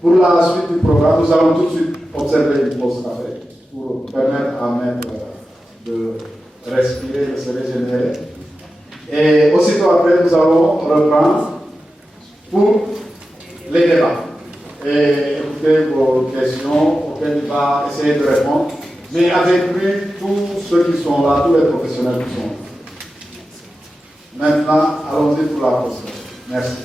Pour la suite du programme, nous allons tout de suite observer une pause café pour permettre à Maître de respirer, de se régénérer. Et aussitôt après, nous allons reprendre pour les débats. Et écouter vos questions auxquelles il va essayer de répondre, mais avec lui, tous ceux qui sont là, tous les professionnels qui sont là. Maintenant, allons-y pour la pause. Merci.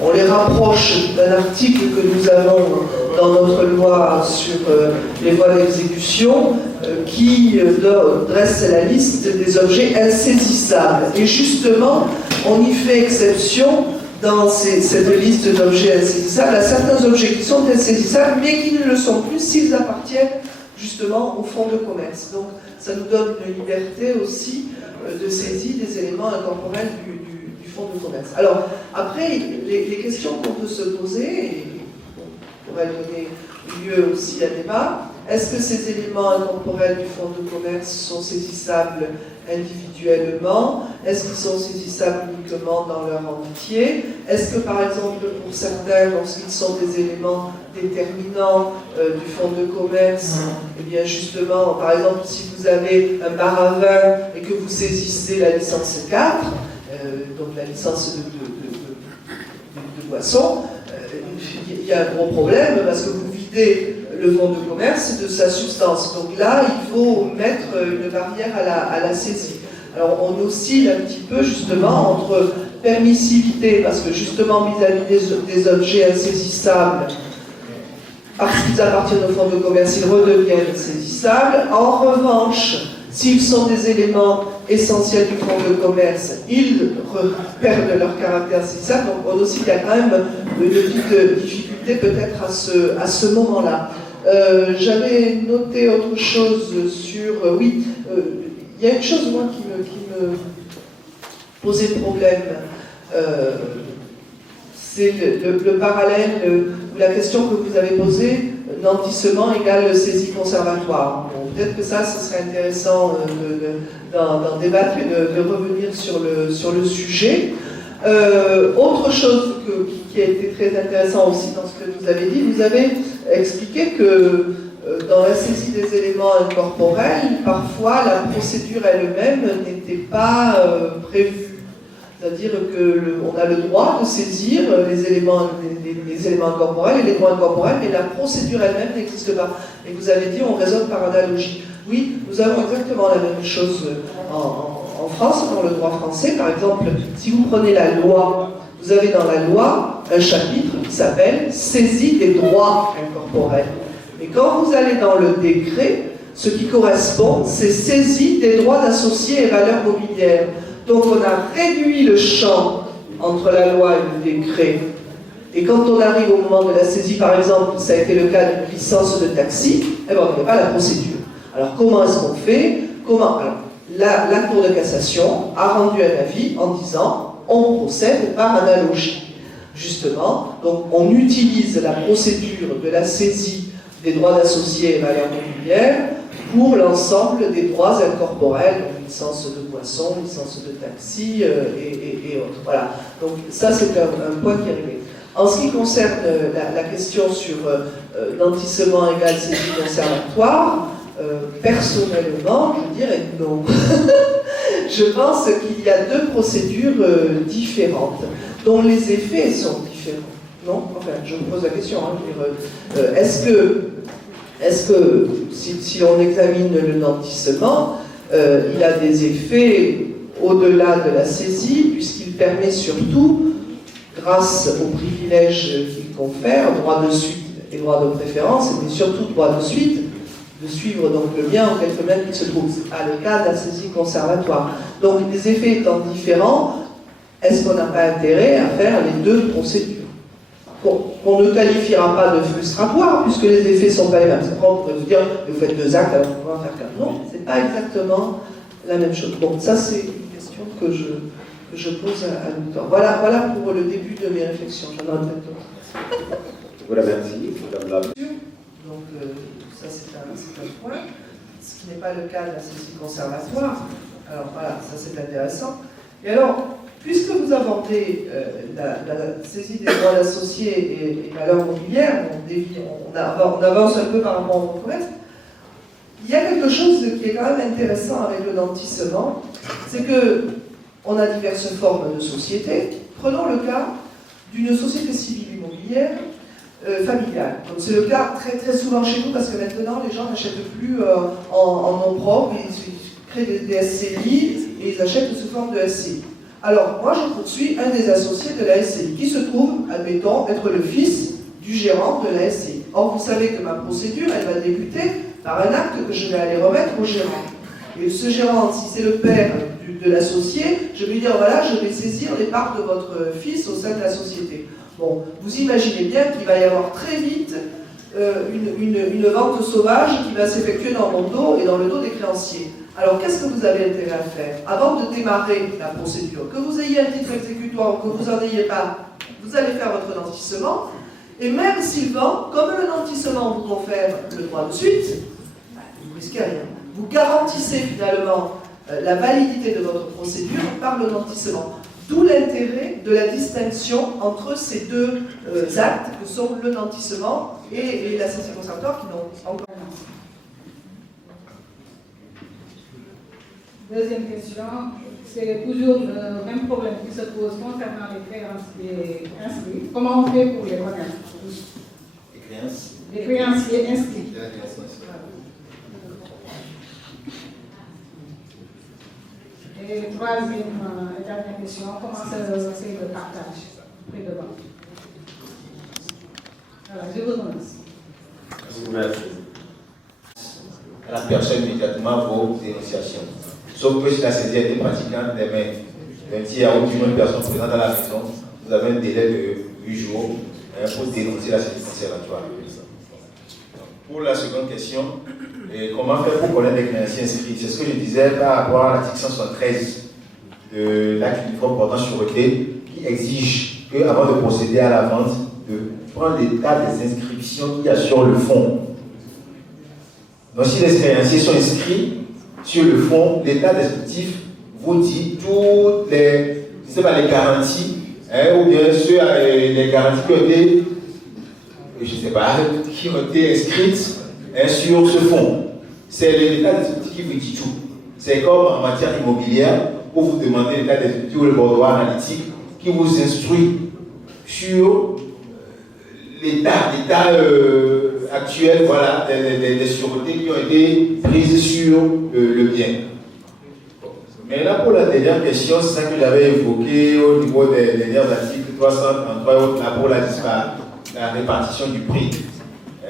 On les rapproche d'un article que nous avons dans notre loi sur les voies d'exécution qui dresse la liste des objets insaisissables. Et justement, on y fait exception dans cette liste d'objets insaisissables à certains objets qui sont insaisissables mais qui ne le sont plus s'ils appartiennent justement au fonds de commerce. Donc ça nous donne une liberté aussi de saisie des éléments incorporels du fonds de commerce. Alors, après, les questions qu'on peut se poser, et on pourrait donner lieu aussi à débat, est-ce que ces éléments incorporels du fonds de commerce sont saisissables individuellement? Est-ce qu'ils sont saisissables uniquement dans leur entier? Est-ce que, par exemple, pour certains, lorsqu'ils sont des éléments déterminants du fonds de commerce, eh bien justement, par exemple, si vous avez un bar à vin et que vous saisissez la licence 4, donc la licence de boisson, il y a un gros problème parce que vous videz le fonds de commerce de sa substance. Donc là, il faut mettre une barrière à la saisie. Alors on oscille un petit peu justement entre permissivité, parce que justement vis-à-vis des objets insaisissables, parce qu'ils appartiennent au fonds de commerce, ils redeviennent saisissables. En revanche, s'ils sont des éléments essentiels du fonds de commerce, ils perdent leur caractère saisissable. Donc on aussi, il y a quand même une petite difficulté peut-être à ce moment-là. J'avais noté autre chose sur... oui, il y a une chose, moi, qui me posait problème. C'est le parallèle ou la question que vous avez posée, nantissement égale saisie conservatoire. Bon, peut-être que ce serait intéressant d'en débattre et de revenir sur le sujet. Autre chose qui a été très intéressant aussi dans ce que vous avez dit, vous avez expliqué que dans la saisie des éléments incorporels, parfois la procédure elle-même n'était pas prévue. C'est-à-dire qu'on a le droit de saisir les éléments incorporels et les droits incorporels, mais la procédure elle-même n'existe pas. Et vous avez dit, on raisonne par analogie. Oui, nous avons exactement la même chose en France, dans le droit français. Par exemple, si vous prenez la loi, vous avez dans la loi un chapitre qui s'appelle « Saisie des droits incorporels ». Et quand vous allez dans le décret, ce qui correspond, c'est « Saisie des droits d'associés et valeurs mobilières ». Donc on a réduit le champ entre la loi et le décret. Et quand on arrive au moment de la saisie, par exemple, ça a été le cas d'une licence de taxi, eh ben, on n'a pas la procédure. Alors comment est-ce qu'on fait? Alors, la Cour de cassation a rendu un avis en disant on procède par analogie. Justement, donc on utilise la procédure de la saisie des droits d'associés et valeurs mobilières pour l'ensemble des droits incorporels, donc licence de boisson, licence de taxi et autres. Voilà. Donc ça c'est un point qui est réglé. En ce qui concerne la question sur nantissement égal saisie conservatoire, personnellement, je dirais non. Je pense qu'il y a deux procédures différentes, dont les effets sont différents. Non? Enfin, je me pose la question. Hein, est-ce que si on examine le nantissement, il a des effets au-delà de la saisie, puisqu'il permet surtout, grâce aux privilèges qu'il confère, droit de suite et droit de préférence, mais surtout droit de suite, de suivre donc le bien en quelque même qu'il se trouve, à le cas de la saisie conservatoire. Donc les effets étant différents, est-ce qu'on n'a pas intérêt à faire les deux procédures? On ne qualifiera pas de frustratoire, puisque les effets ne sont pas les mêmes. Après, on pourrait vous dire, vous faites deux actes, alors on va faire qu'un. Non, ce n'est pas exactement la même chose. Bon, ça c'est une question que je pose à l'auditeur. Voilà pour le début de mes réflexions. J'en aurai peut-être d'autres. Je vous remercie, Madame la. Donc, ça c'est un point. Ce qui n'est pas le cas de la saisie conservatoire. Alors voilà, ça c'est intéressant. Et alors, puisque vous abordez la saisie des droits d'associés et valeurs mobilières, on avance un peu par rapport au commerce, il y a quelque chose qui est quand même intéressant avec le nantissement, c'est que on a diverses formes de sociétés. Prenons le cas d'une société civile immobilière familiale. Donc c'est le cas très, très souvent chez nous parce que maintenant les gens n'achètent plus en nom propre, ils créent des SCI et ils achètent sous forme de SCI. Alors moi je poursuis un des associés de la SCI qui se trouve, admettons, être le fils du gérant de la SCI. Or vous savez que ma procédure elle va débuter par un acte que je vais aller remettre au gérant. Et ce gérant, si c'est le père de l'associé, je vais lui dire voilà, je vais saisir les parts de votre fils au sein de la société. Bon, vous imaginez bien qu'il va y avoir très vite une vente sauvage qui va s'effectuer dans mon dos et dans le dos des créanciers. Alors qu'est-ce que vous avez intérêt à faire? Avant de démarrer la procédure, que vous ayez un titre exécutoire ou que vous n'en ayez pas, vous allez faire votre nantissement. Et même s'il vend, comme le nantissement vous confère le droit de suite, vous ne risquez rien. Vous garantissez finalement la validité de votre procédure par le nantissement. D'où l'intérêt de la distinction entre ces deux actes que sont le nantissement et la saisie conservatoire qui n'ont encore rien. Deuxième question, c'est toujours le même problème qui se pose concernant les créanciers inscrits. Comment on fait pour les remettre? Les créanciers inscrits. Et troisième et dernière question, comment c'est le partage près de banque? Alors, je vous remercie. Merci. La personne immédiatement vos dénonciations. Sauf que si la saisie a été pratiquée des mains d'un tiers ou d'une personne présente à la maison, vous avez un délai de 8 jours pour dénoncer la saisie conservatoire. Pour la seconde question, comment faire pour connaître les créanciers inscrits? C'est ce que je disais par rapport à l'article 173 de l'acte uniforme portant sûreté qui exige qu'avant de procéder à la vente, de prendre l'état des inscriptions qu'il y a sur le fonds. Donc si les créanciers sont inscrits sur le fonds, l'état descriptif vous dit toutes les, les garanties, ou bien les garanties qui ont été, je ne sais pas, qui ont été inscrites sur ce fonds. C'est l'état descriptif qui vous dit tout. C'est comme en matière immobilière, où vous demandez l'état descriptif ou le bordereau analytique qui vous instruit sur l'état actuel, voilà, des sûretés qui ont été prises sur le bien. Maintenant, pour la dernière question, c'est ça que j'avais évoqué au niveau des derniers articles 333 là, pour la répartition du prix,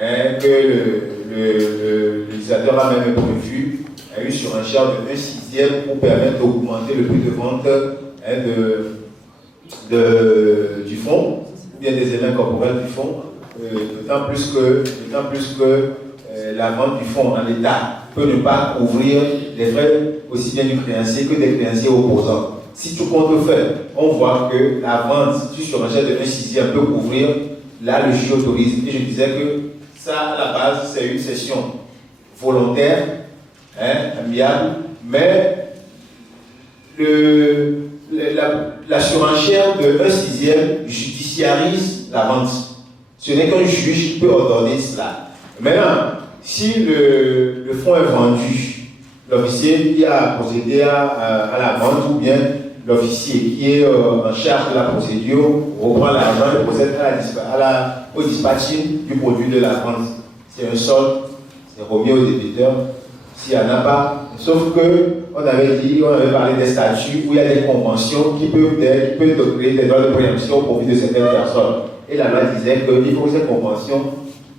que le législateur a même prévu a eu surenchère de 1/6 pour permettre d'augmenter le prix de vente du fonds, ou bien des éléments corporels du fonds, d'autant plus que la vente du fonds en l'état peut ne pas couvrir les frais aussi bien du créancier que des créanciers opposants. Si tout compte fait, on voit que la vente sur surenchère de 1/6 peut couvrir, là le juge autorise. Et je disais que ça, à la base, c'est une session volontaire, amiable, mais la surenchère de 1/6 judiciarise la vente. Ce n'est qu'un juge qui peut ordonner cela. Maintenant, si le fonds est vendu, l'officier qui a procédé à la vente ou bien l'officier qui est en charge de la procédure reprend l'argent et procède au dispatching du produit de la vente. C'est un solde, c'est remis au débiteur. S'il n'y en a pas, sauf que on avait parlé des statuts où il y a des conventions qui peuvent donner des droits de préemption au profit de certaines personnes. Et la loi disait qu'il faut que ces conventions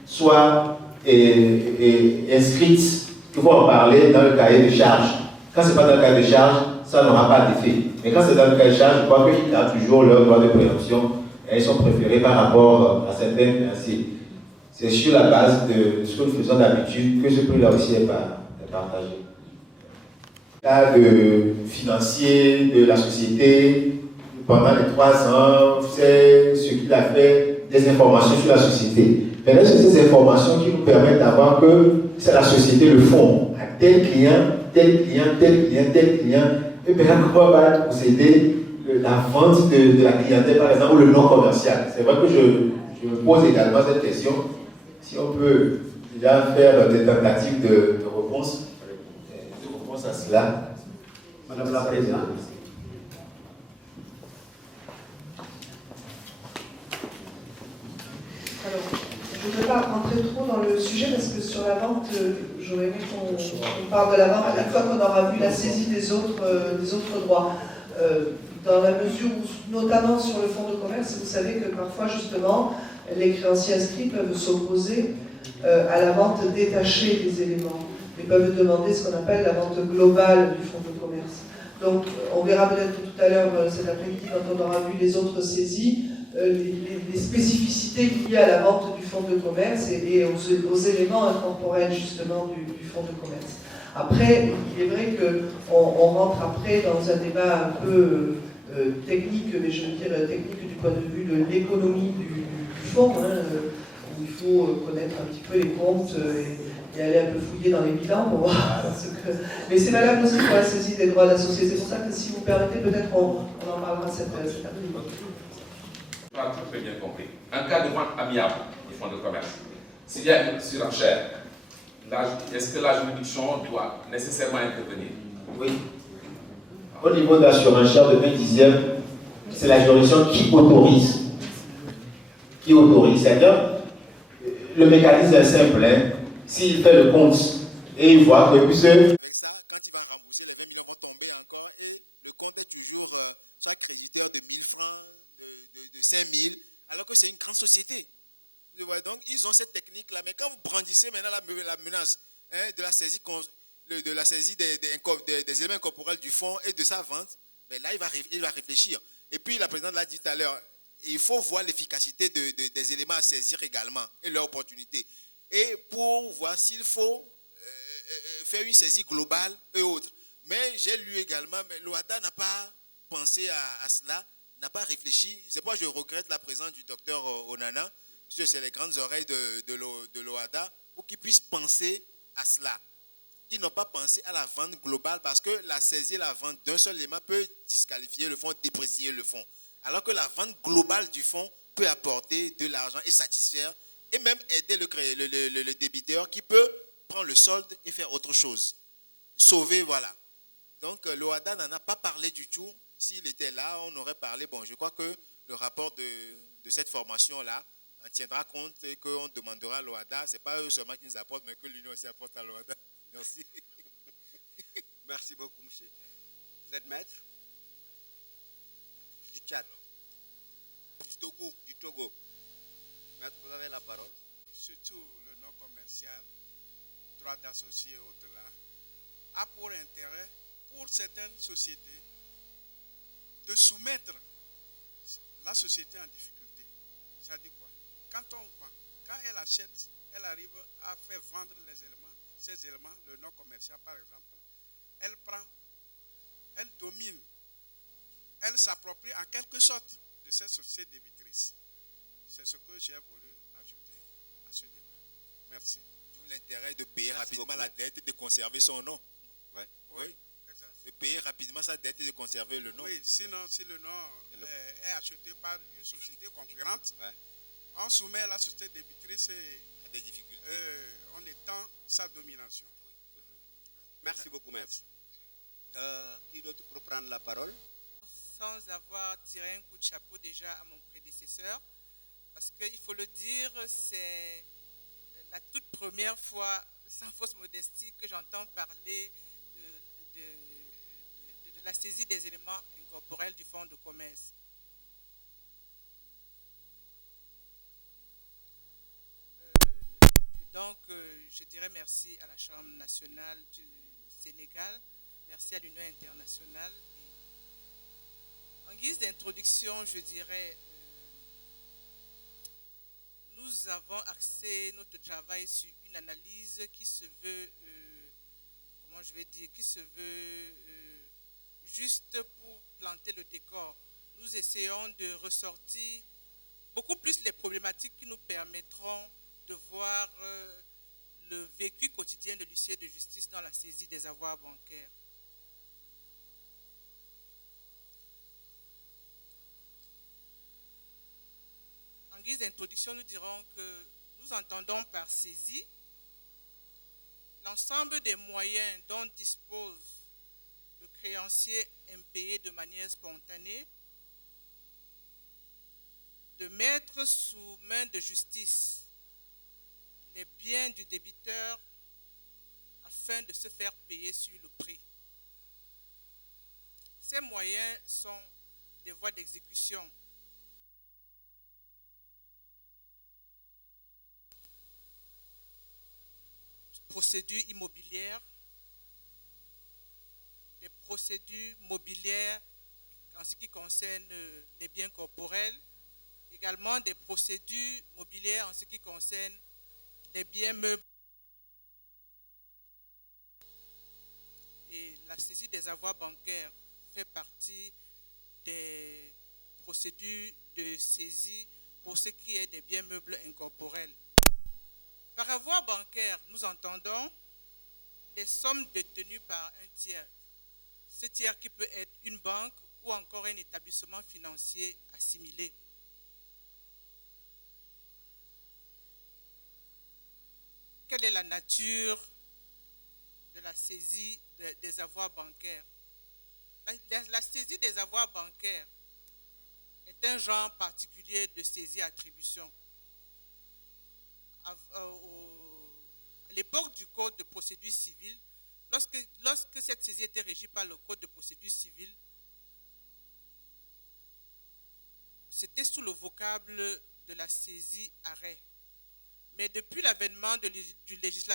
soient inscrites, il faut en parler dans le cahier de charge. Quand ce n'est pas dans le cahier de charge, ça n'aura pas d'effet. Mais quand c'est dans le cahier de charge, je crois qu'il y a toujours leurs droits de préemption et ils sont préférés par rapport à certains principes. C'est sur la base de ce que nous faisons d'habitude que ce prix-là aussi est partagé. L'état financier de la société, pendant les 3 ans, c'est ce qu'il a fait, des informations sur la société. Mais là, c'est ces informations qui nous permettent d'avoir que c'est la société le fond. À tel client, tel client, tel client, tel client. Et bien, comment va procéder la vente de la clientèle, par exemple, ou le non commercial. C'est vrai que je me pose également cette question. Si on peut déjà faire des tentatives de réponse à cela. Madame la Présidente. Alors, je ne voudrais pas rentrer trop dans le sujet parce que sur la vente, j'aurais aimé qu'on parle de la vente à chaque fois qu'on aura vu la saisie des autres droits. Dans la mesure où, notamment sur le fonds de commerce, vous savez que parfois, justement, les créanciers inscrits peuvent s'opposer à la vente détachée des éléments. Ils peuvent demander ce qu'on appelle la vente globale du fonds de commerce. Donc, on verra peut-être tout à l'heure, cet après-midi, quand on aura vu les autres saisies, les spécificités liées à la vente du fonds de commerce et aux éléments incorporels, justement, du fonds de commerce. Après, il est vrai qu'on rentre après dans un débat un peu technique, mais je veux dire technique du point de vue de l'économie du fonds, où il faut connaître un petit peu les comptes et aller un peu fouiller dans les bilans pour voir ce que... Mais c'est valable aussi pour la saisie des droits d'associés. C'est pour ça que si vous permettez, peut-être on en parlera cet après-midi. Je l'ai très bien compris. En cas de vente amiable du fonds de commerce, s'il y a une surenchère, est-ce que la juridiction doit nécessairement intervenir? Oui. Au niveau de la surenchère de 1/10, c'est la juridiction qui autorise. C'est-à-dire, le mécanisme est simple. S'il fait le compte et il voit que puisque... Avec ça, quand il va rembourser, les 20 millions vont tomber encore et le compte est toujours soit créditeur de 1000 francs, de 5000, alors que c'est une grande société. Donc, ils ont cette technique-là. Mais quand vous brandissez maintenant la menace de la saisie, des éléments corporels du fonds et de sa vente, ben là, il va réfléchir. Et puis, la présidente l'a dit tout à l'heure, il faut voir l'efficacité des éléments à saisir également et leur opportunité. Et pour voir s'il faut faire une saisie globale et autres. Mais j'ai lu également, mais l'OHADA n'a pas pensé à cela, n'a pas réfléchi. C'est pourquoi je regrette la présence du docteur Onana, puisque c'est les grandes oreilles de l'OHADA, pour qu'ils puissent penser à cela. Ils n'ont pas pensé à la vente globale parce que la saisie et la vente d'un seul élément peut disqualifier le fonds, déprécier le fonds. Alors que la vente globale du fonds peut apporter de l'argent et satisfaire et même aider le débiteur qui peut prendre le solde et faire autre chose. Sauver, voilà. Donc, l'OHADA n'en a pas parlé du tout. S'il était là, on aurait parlé. Bon, je crois que le rapport de cette formation-là en tiendra compte et qu'on demandera à l'OHADA. Ce n'est pas eux seulement qui nous apportent, mais que l'Union aussi apporte à l'OHADA. Merci. Merci beaucoup, monsieur. Vous êtes maître? Du Tchad. Du Togo. Du Togo. Maître, vous avez la parole. Surtout le non commercial, droit d'associé et autres là, a pour intérêt, pour certaines sociétés, de soumettre la société en difficulté. Ça dit quoi? Quand on vend, quand elle achète, elle arrive à faire vendre les éléments, ces éléments, le non commercial par exemple, elle prend, elle domine, elle s'approprie en quelque sorte de cette société débitrice. C'est ce que j'ai voulu ajouter à ce débat. Merci. D'où l'intérêt de payer Merci rapidement beaucoup, la dette et de conserver son nom. Ouais. Oui. Exact. De payer rapidement sa dette et de conserver le nom. Oui, sinon, si le nom est acheté par une société concurrente, Ouais. on soumet la société débitrice et À des difficultés. on étend sa domination. Oui. Merci beaucoup, maître. Qui d'autre pour prendre la parole? Sans avoir tiré un coup de chapeau déjà à mon prédécesseur, parce qu'il faut le dire, c'est la toute première fois, sans fausse modestie, que j'entends parler de la saisie des éléments incorporels du fonds de commerce. Et donc, je dirais merci à la Chambre nationale du Sénégal, merci à l'Union internationale. Et en guise d'introduction, je dirais, nous avons axé notre travail sur une analyse qui se veut, comment je vais dire, qui se veut juste pour planter le décor. Nous essayons de ressortir beaucoup plus les problématiques qui nous permettront de voir le vécu quotidien de l'huissier de justice dans la saisie des avoirs bancaires. En guise d'introduction, nous dirons que nous entendons par saisie l'ensemble des moyens dont dispose le créancier impayé de manière spontanée de mettre sous main de justice les biens du débiteur afin de se faire payer sur le prix. Ces moyens sont des voies d'exécution, procédures immobilières, des procédures mobilières en ce qui concerne les biens corporels, également des procédures mobilières en ce qui concerne les biens meubles. Et la saisie des avoirs bancaires fait partie des procédures de saisie pour ce qui est des biens meubles incorporels. Par avoir bancaire, nous entendons les sommes détenues par un tiers. Ce tiers qui peut être une banque ou encore un établissement financier assimilé. Quelle est la nature de la saisie des avoirs bancaires? La saisie des avoirs bancaires est un genre particulier de saisie-attribution. À l'époque du Code de procédure civile, lorsque cette saisie était régie par le Code de procédure civile, c'était sous le vocable de la saisie-arrêt. Mais depuis l'avènement du législateur